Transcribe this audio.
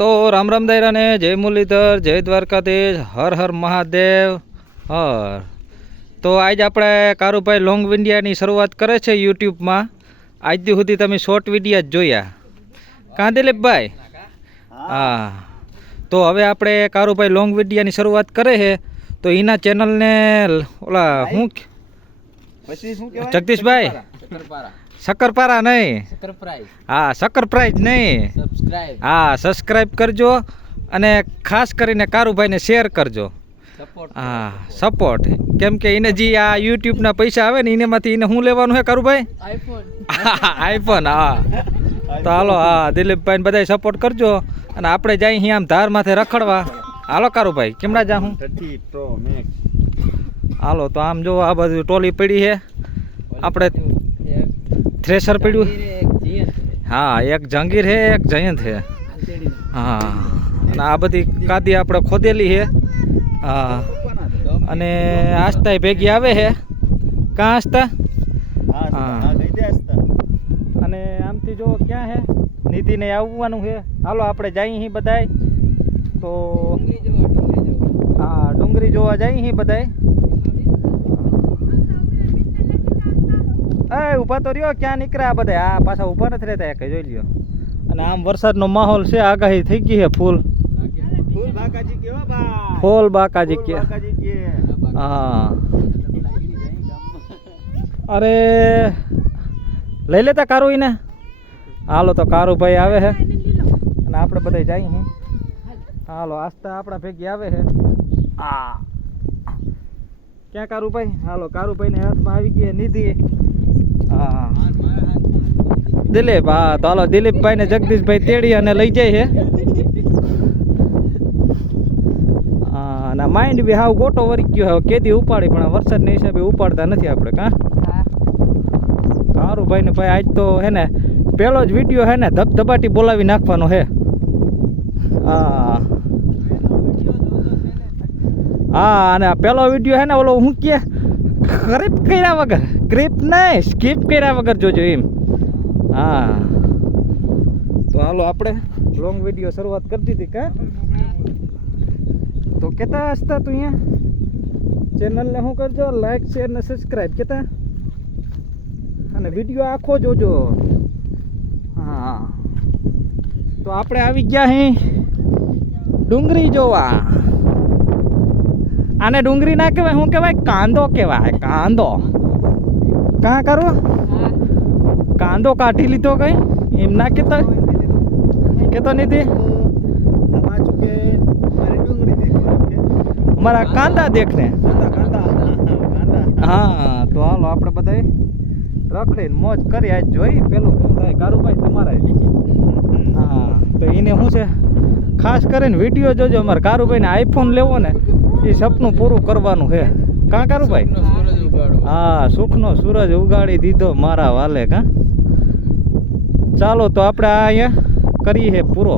તો રામ રામ દાયરા ને જય મુરલીધર, જય દ્વારકાધીશ, હર હર મહાદેવ હર. તો આજ આપણે કારુભાઈ લોંગ વિડિયાની શરૂઆત કરે છે યુટ્યુબમાં. આજ સુધી તમે શોર્ટ વિડિયા જ જોયા કાં દિલીપભાઈ? હા, તો હવે આપણે કારુભાઈ લોંગ વિડિયાની શરૂઆત કરે છે. તો એના ચેનલને ઓલા શું જગદીશભાઈ શક્કરપારા નહીં, હા સરપ્રાઈઝ નહીં, હા સબસ્ક્રાઈબ કરજો અને ખાસ કરીને કારુભાઈને શેર કરજો. હા સપોર્ટ, કેમ કે એને જે આ યુટ્યુબના પૈસા આવે ને એનામાંથી એને શું લેવાનું છે કારુભાઈ? આઈફોન. હા તો હાલો, હા દિલીપભાઈને બધાય સપોર્ટ કરજો. અને આપણે જઈએ અહીં આમ ધાર માથે રખડવા. હાલો કારુભાઈ, કેમડા જાઉં? હાલો તો આમ જો આ બધું ટોલી પડી છે. આપણે થ્રેસર પડ્યું, હા એક જંગીર છે એક જયંત છે. હા અને આ બધી કાદી આપણે ખોદેલી છે. હા અને આસ્તા ભેગી આવે છે. કાં આસ્તા? હા અને આમથી જો ક્યાં છે નિધિને આવવાનું છે. હાલો આપણે જઈએ અહીં બધાય. તો હા ડુંગળી જોવા જઈએ અહીં બધાય. એ ઊભા તો રહ્યો, ક્યાં નીકળ્યા બધા? આ પાછા ઊભા નથી રહેતા એક, જોઈ લ્યો. અને આમ વરસાદનો માહોલ છે, આગાહી થઈ ગઈ છે ફૂલ ફૂલ બાકાજી કે. હા અરે લઈ લેતા કારું એને. હાલો તો કારુભાઈ આવે છે અને આપણે બધા જઈએ. હાલો આસ્તા આપણા ભેગી આવે છે. હા ક્યાં કારુભાઈ? હાલો કારુભાઈને હાથમાં આવી ગઈ નિધિ. હા દિલીપ, હા તો હાલો દિલીપભાઈ ને જગદીશભાઈ તેડી અને લઈ જાય છે. હા અને માઇન્ડ બી હાવ ગોટો વરી ગયો. હવે કેદી ઉપાડી, પણ વરસાદના હિસાબે ઉપાડતા નથી આપણે. કાં કારુભાઈ ને ભાઈ આજ તો હે ને પેલો જ વિડીયો હે ને ધબધબાટી બોલાવી નાખવાનો છે. હા હા અને પેલો વિડીયો હે ને ઓલો હું કે ક્રિપ કર્યા વગર, ક્રિપ નહીં સ્કીપ કર્યા વગર જોજો એમ. હા તો હાલો આપણે લોંગ વિડીયો શરૂઆત કરી દીધી. કાં તો કેતા હસતા તું અહીંયા ચેનલને શું કરજો, લાઈક શેર ને સબસ્ક્રાઈબ કેતા, અને વિડીયો આખો જોજો. હા તો આપણે આવી ગયા અહીં ડુંગળી જોવા. આને ડુંગળી ના કહેવાય, શું કહેવાય? કાંદો કહેવાય, કાંદો. કાં કરો કાંદો કાઢી લીધો કઈ એમ ના કહેતા? કેતો નથી અમારા કાંદા દેખને. હા તો હાલો આપણે બધા રખડીને મોજ કરી આજ જોઈ પેલું શું થાય કારુભાઈ તમારા. હા તો એને શું છે ખાસ કરીને વિડીયો જોજો. અમારે કારુભાઈને આઈફોન લેવો ને એ સપનું પૂરું કરવાનું છે. કાં કારુભાઈ? હા સુખનો સૂરજ ઉગાડી દીધો મારા વાલે. કાં ચાલો તો આપણે આ અહીંયા કરીએ પૂરો.